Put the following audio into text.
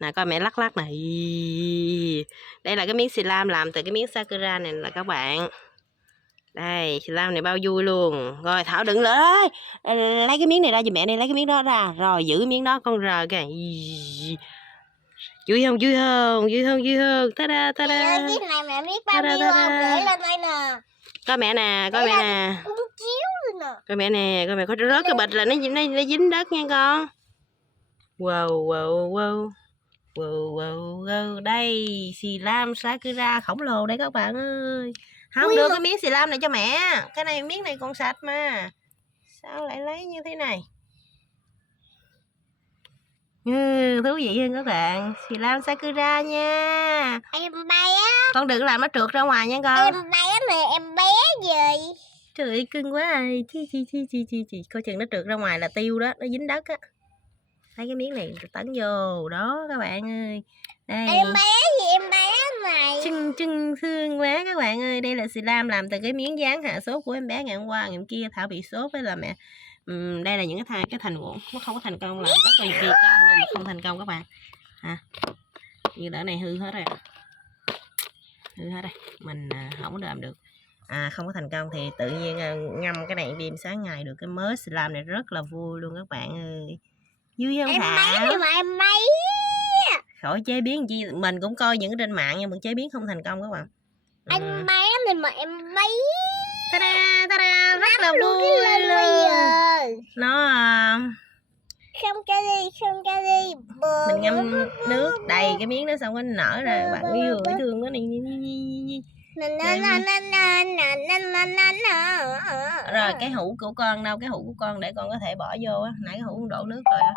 Nè coi mẹ lắc lắc này. Đây là cái miếng xì lam làm từ cái miếng sakura này là các bạn. Đây, xì lam này bao vui luôn. Rồi Thảo đừng lấy. Lấy cái miếng này ra cho mẹ đi, lấy cái miếng đó ra. Rồi giữ cái miếng đó con rờ kìa. Vui không, vui không, vui không, vui không. Ta-da, ta-da. Cái này mẹ biết bao nhiêu không? Để lên đây nè. Coi mẹ nè, coi mẹ nè. Cũng chiếu nè. Coi mẹ nè, coi mẹ có rớt cái bịch là nó dính đất nha con. Wow, wow, wow. Wow, wow, wow. Đây, xì lam sakura khổng lồ đây các bạn ơi. Không đưa cái miếng xì lam này cho mẹ. Cái này miếng này còn sạch mà. Sao lại lấy như thế này? Thú vị hơn các bạn. Xì lam sakura nha. Em bé. Con đừng làm nó trượt ra ngoài nha con. Em bé này, em bé gì? Trời ơi cưng quá rồi. Chi. Coi chừng nó trượt ra ngoài là tiêu đó. Nó dính đất á. Thấy cái miếng này tấn vô. Đó các bạn ơi. Đây. Em bé gì em bé này? Chưng thương quá các bạn ơi. Đây là xì lam làm từ cái miếng dán hạ sốt của em bé ngày hôm qua. Ngày hôm kia Thảo bị sốt với là mẹ. Đây là những cái thành ngũ nó không có thành công, là rất là kỳ công luôn mà không thành công các bạn. Như đỡ này hư hết rồi. Hư hết rồi. Mình không làm được. Không có thành công thì tự nhiên ngâm cái này đêm sáng ngày được cái mớ xì lam này rất là vui luôn các bạn ơi. Vui không Thảo? Em mấy mà em mấy. Khỏi chế biến chi, mình cũng coi những cái trên mạng nhưng mình chế biến không thành công các bạn. Anh bé này mà em mấy. Ta-da, rất là vui luôn. Nó không cho đi. Mình ngâm nước đầy cái miếng đó xong nó nở ra. Bạn yêu dễ thương quá này. Rồi cái hũ của con đâu? Cái hũ của con để con có thể bỏ vô á. Nãy cái hũ đổ nước rồi đó.